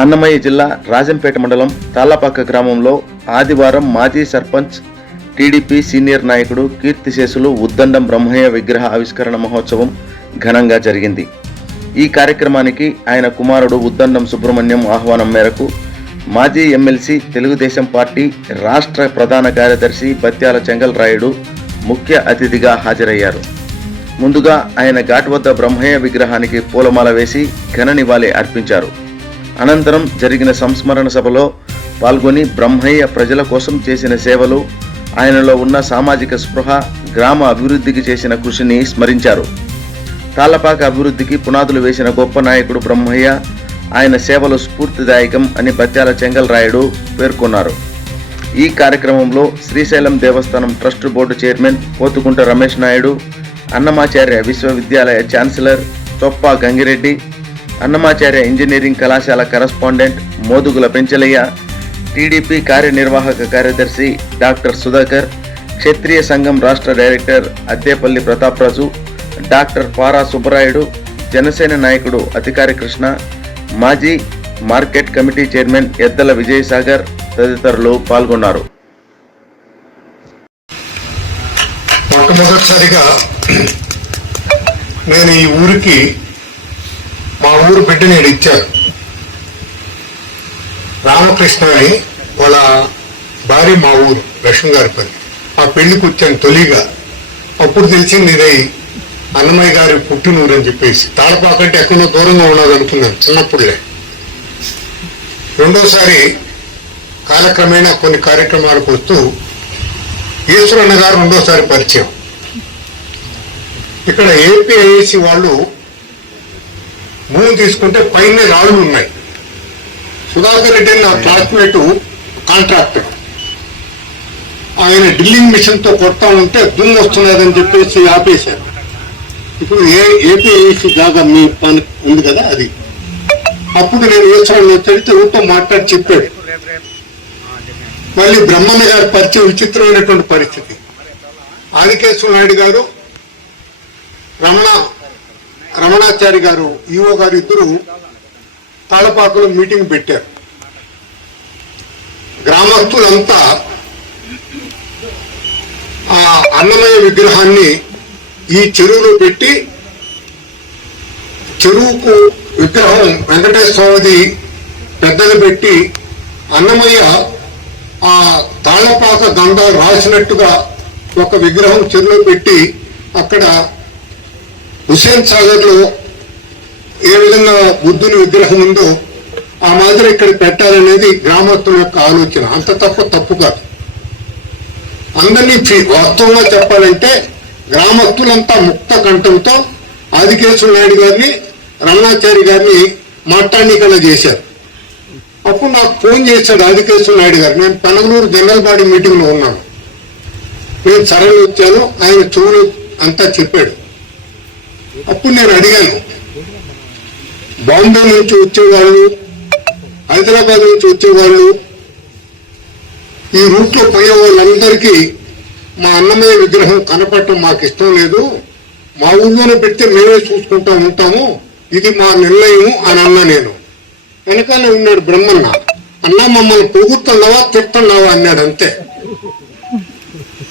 అన్నమయ్య జిల్లా రాజంపేట మండలం తాళ్ళపాక గ్రామంలో ఆదివారం మాజీ సర్పంచ్ టీడీపీ సీనియర్ నాయకుడు కీర్తిశేషులు ఉద్దండం బ్రహ్మయ్య విగ్రహ ఆవిష్కరణ మహోత్సవం ఘనంగా జరిగింది. ఈ కార్యక్రమానికి ఆయన కుమారుడు ఉద్దండం సుబ్రహ్మణ్యం ఆహ్వానం మేరకు మాజీ ఎమ్మెల్సీ తెలుగుదేశం పార్టీ రాష్ట్ర ప్రధాన కార్యదర్శి బత్యాల చెంగల్ రాయుడు ముఖ్య అతిథిగా హాజరయ్యారు. ముందుగా ఆయన ఘాట్ వద్ద బ్రహ్మయ్య విగ్రహానికి పూలమాల వేసి ఘన నివాళి అర్పించారు. అనంతరం జరిగిన సంస్మరణ సభలో పాల్గొని బ్రహ్మయ్య ప్రజల కోసం చేసిన సేవలు ఆయనలో ఉన్న సామాజిక స్పృహ గ్రామ అభివృద్ధికి చేసిన కృషిని స్మరించారు. తాళ్ళపాక అభివృద్ధికి పునాదులు వేసిన గొప్ప నాయకుడు బ్రహ్మయ్య ఆయన సేవలు స్ఫూర్తిదాయకం అని బత్యాల చెంగల్ రాయుడు పేర్కొన్నారు. ఈ కార్యక్రమంలో శ్రీశైలం దేవస్థానం trust board chairman Pothukunta Ramesh Naidu Annamacharya విశ్వవిద్యాలయ ఛాన్సలర్ చొప్ప గంగిరెడ్డి అన్నమాచార్య ఇంజనీరింగ్ కళాశాల కరస్పాండెంట్ మోదుగుల పెంచలయ్య టీడీపీ కార్యనిర్వాహక కార్యదర్శి డాక్టర్ సుధాకర్ క్షత్రియ సంఘం రాష్ట్ర డైరెక్టర్ అద్దేపల్లి ప్రతాప్రాజు డాక్టర్ పారా సుబ్బరాయుడు జనసేన నాయకుడు అధికారి కృష్ణ మాజీ market committee chairman Yeddala Vijayasagar తదితరులు పాల్గొన్నారు. మొట్టమొదటిసారిగా నేను ఈ ఊరికి మా ఊరు బిడ్డ నేను ఇచ్చాను. రామకృష్ణ అని వాళ్ళ భార్య మా ఊరు లక్ష్మి గారి పని. ఆ పెళ్ళికి వచ్చాను తొలిగా అప్పుడు తెలిసింది ఇదే అన్నమయ్య గారి పుట్టినూరు అని చెప్పేసి తాళపాకంటే ఎక్కడో దూరంగా ఉన్నది అనుకున్నాను చిన్నప్పుడులే. రెండోసారి కాలక్రమేణా కొన్ని కార్యక్రమాలకు వస్తూ ఈశ్వరన్న గారు రెండోసారి పరిచయం. ఇక్కడ ఏపీఐసి వాళ్ళు భూమి తీసుకుంటే పైన రాళ్ళు ఉన్నాయి. సుధాకర్ రెడ్డి నా క్లాస్మేట్ కాంట్రాక్టర్. ఆయన డ్రిల్లింగ్ మిషన్తో కొడతా ఉంటే దుమ్ము వస్తున్నదని చెప్పేసి ఆపేశారు. ఇప్పుడు ఏ ఏపీఐసి జాగా మీ పని ఉంది కదా అది. అప్పుడు నేను ఈశ్వరన్న చెడితే ఊరితో మాట్లాడి చెప్పాడు. మళ్ళీ బ్రహ్మన్న గారి పరిచయం విచిత్రమైనటువంటి పరిస్థితి. ఆదికేశ్వర నాయుడు గారు రమణ రమణాచారి గారు ఈఓ గారు ఇద్దరు తాళపాకలో మీటింగ్ పెట్టారు. గ్రామస్తులంతా ఆ అన్నమయ్య విగ్రహాన్ని ఈ చెరువులో పెట్టి చెరువుకు విగ్రహం వెంకటేశ్వరది పెద్దలు పెద్దది పెట్టి అన్నమయ్య ఆ తాళపాక గంధ రాసినట్టుగా ఒక విగ్రహం చెరువులో పెట్టి అక్కడ హుసేన్ సాగర్లో ఏ విధంగా బుద్ధుని విగ్రహం ఉందో ఆ మాదిరి ఇక్కడ పెట్టాలనేది గ్రామస్తుల యొక్క ఆలోచన. అంత తప్ప తప్పు కాదు. అందరినీ వాస్తవంగా చెప్పాలంటే గ్రామస్తులంతా ముక్త కంఠంతో ఆదికేశ్వర నాయుడు గారిని రమణాచారి గారిని మాట్లాడికలా చేశారు. అప్పుడు నాకు ఫోన్ చేశాడు ఆదికేశ్వర నాయుడు గారు. నేను పెనగలూరు జనరల్ బాడీ మీటింగ్లో ఉన్నాను. నేను సరళ వచ్చాను. ఆయన చూడు అంతా చెప్పాడు. అప్పుడు నేను అడిగాను బాంబే నుంచి వచ్చేవాళ్ళు హైదరాబాద్ నుంచి వచ్చేవాళ్ళు ఈ రూట్లో పోయే వాళ్ళందరికీ మా అన్నమయ్య విగ్రహం కనపడటం మాకు ఇష్టం లేదు. మా ఊళ్ళోనే పెడితే మేమే చూసుకుంటూ ఉంటాము. ఇది మా నిర్ణయం అని అన్న నేను. వెనకాల ఉన్నాడు బ్రహ్మన్న. అన్న మమ్మల్ని పొగుతున్నావా తిట్టున్నావా అన్నాడు అంతే.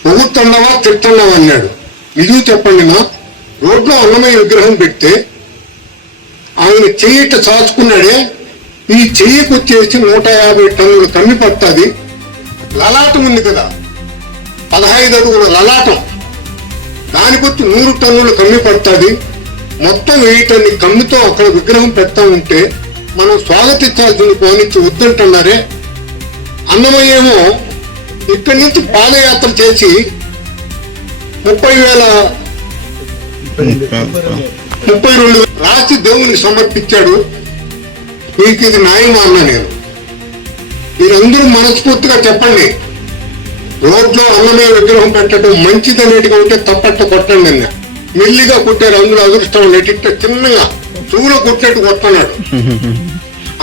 పొగుతున్నావా తిట్టున్నావా అన్నాడు. నిజం చెప్పండి నా రోడ్లో అన్నమయ్య విగ్రహం పెడితే ఆయన చెయ్యిట చాచుకున్నాడే ఈ చెయ్యికి వచ్చేసి నూట యాభై టన్నులు కమ్మి పడుతుంది. లలాటం ఉంది కదా పదహైదు అడుగుల లలాటం. దానికి వచ్చి నూరు టన్నులు కమ్మి పడుతుంది. మొత్తం వెయ్యి టన్ను కమ్మితో అక్కడ విగ్రహం పెడతా ఉంటే మనం స్వాగతించాల్సింది పోనిచ్చి వద్దంటున్నారే. అన్నమయ్యేమో ఇక్కడి నుంచి పాదయాత్ర చేసి ముప్పై వేల ముప్పై రెండు రాసి దేవుని సమర్పించాడు. మీకు ఇది న్యాయమా అన్న నేను. మీరందరూ మనస్ఫూర్తిగా చెప్పండి. రోడ్లో అన్నమయ్య విగ్రహం పెట్టడం మంచిదనేటిగా ఉంటే తప్పట్టు కొట్టండి అన్న మెల్లిగా కొట్టారు అందులో అదృష్టం నెట్టిట్ట చిన్నగా చూలో కొట్టినట్టు కొట్టన్నాడు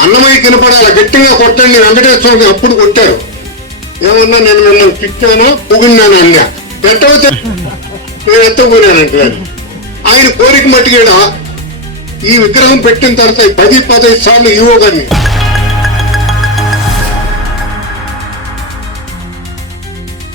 అన్నమయ్య కనపడాలి గట్టిగా కొట్టండి. వెంకటేశ్వర అప్పుడు కొట్టారు. ఏమన్నా నేను మిమ్మల్ని తిట్టాను? పొగిన్నాను అన్నా. పెట్టవచ్చు నేను ఎత్తపోయినానంటే ఆయన కోరిక మట్టిగాడ ఈ విగ్రహం పెట్టిన తర్వాత పది పదహైదు సార్లు ఈవో గారిని